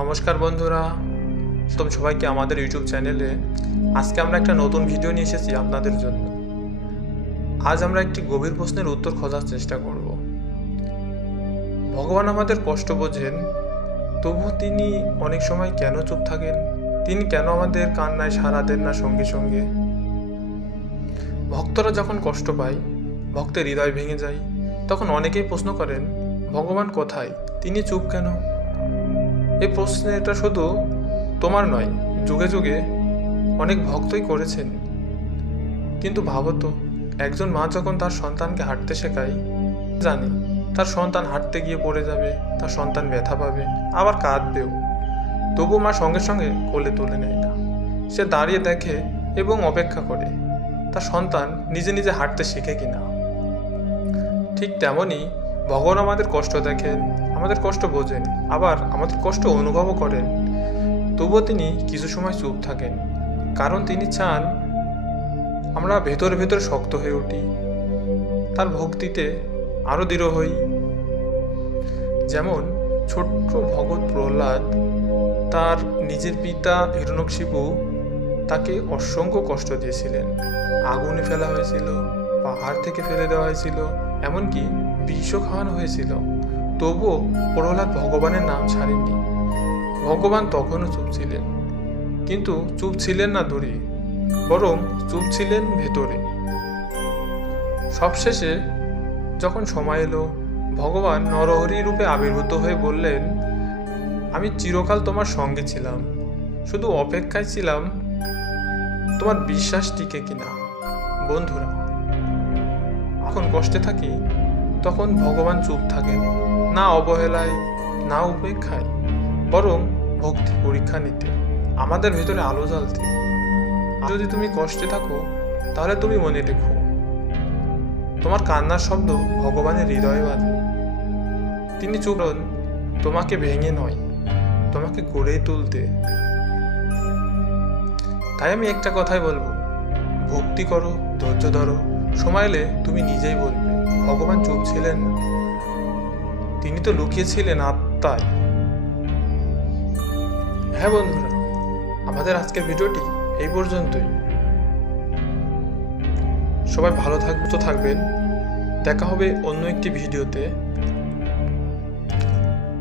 নমস্কার বন্ধুরা। তোম সবাইকে আমাদের ইউটিউব চ্যানেলে আজকে আমরা একটা নতুন ভিডিও নিয়ে এসেছি আপনাদের জন্য। আজ আমরা একটি গভীর প্রশ্নের উত্তর খোঁজার চেষ্টা করব। ভগবান আমাদের কষ্ট বোঝেন তবু তিনি অনেক সময় কেন চুপ থাকেন? তিনি কেন আমাদের কান্নায় সাড়া দেন না সঙ্গে সঙ্গে? ভক্তরা যখন কষ্ট পায়, ভক্তের হৃদয় ভেঙে যায়, তখন অনেকেই প্রশ্ন করেন, ভগবান কোথায়? তিনি চুপ কেন? এই প্রশ্নটা শুধু তোমার নয়, যুগে যুগে অনেক ভক্তই করেছেন। কিন্তু ভাবো তো, একজন মা যখন তার সন্তানকে হাঁটতে শেখায়, জানে তার সন্তান হাঁটতে গিয়ে পড়ে যাবে, তার সন্তান ব্যথা পাবে, আবার কাঁদবেও। তবু মা সঙ্গে সঙ্গে কোলে তুলে নেয় না। সে দাঁড়িয়ে দেখে এবং অপেক্ষা করে, তার সন্তান নিজে নিজে হাঁটতে শেখে কিনা। ঠিক তেমনই ভগবান আমাদের কষ্ট দেখেন, আমাদের কষ্ট বোঝেন, আবার আমাদের কষ্ট অনুভবও করেন। তবুও তিনি কিছু সময় চুপ থাকেন, কারণ তিনি চান আমরা ভেতরে ভেতরে শক্ত হয়ে উঠি, তার ভক্তিতে আরও দৃঢ় হই। যেমন ছোট্ট ভগৎ প্রহ্লাদ, তার নিজের পিতা হিরণকশিপু তাকে অসংখ্য কষ্ট দিয়েছিলেন। আগুনে ফেলা হয়েছিল, পাহাড় থেকে ফেলে দেওয়া হয়েছিল, এমনকি বিষও খাওয়ানো হয়েছিল। তবুও প্রহ্লাদ ভগবানের নাম ছাড়েননি। ভগবান তখনও চুপ ছিলেন। কিন্তু চুপ ছিলেন না দূরে বরং চুপ ছিলেন ভেতরে। সবশেষে যখন সময় এলো, ভগবান নরহরি রূপে আবির্ভূত হয়ে বললেন, আমি চিরকাল তোমার সঙ্গে ছিলাম। শুধু অপেক্ষায় ছিলাম তোমার বিশ্বাস টিকে কিনা। বন্ধুরা, এখন কষ্টে থাকি তখন ভগবান চুপ থাকেন, না অবহেলায়, না উপেক্ষায়, বরং ভক্তি পরীক্ষা নিতে আমাদের ভেতরে আলো জ্বালতে যদি তুমি কষ্টে থাকো, তাহলে তুমি মনে রেখো। তোমার কান্নার শব্দ ভগবানের হৃদয়ে বাজে। তিনি চুপ তোমাকে ভেঙে নয়, তোমাকে গড়ে তুলতে। তাই আমি একটা কথাই বলব, ভক্তি করো, ধৈর্য ধরো, সময় এলে তুমি নিজেই বলবে। ভগবান চুপ ছিলেন না। তিনি তো লুকিয়েছিলেন আত্মায়। হ্যাঁ বন্ধুরা, আমাদের আজকের ভিডিওটি এই পর্যন্তই। সবাই ভালো থাক তো থাকবেন। দেখা হবে অন্য একটি ভিডিওতে।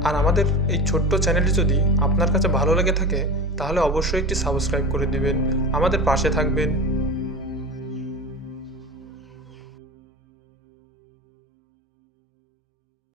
আর আমাদের এই ছোট্ট চ্যানেলটি যদি আপনার কাছে ভালো লেগে থাকে, তাহলে অবশ্যই একটি সাবস্ক্রাইব করে দিবেন। আমাদের পাশে থাকবেন।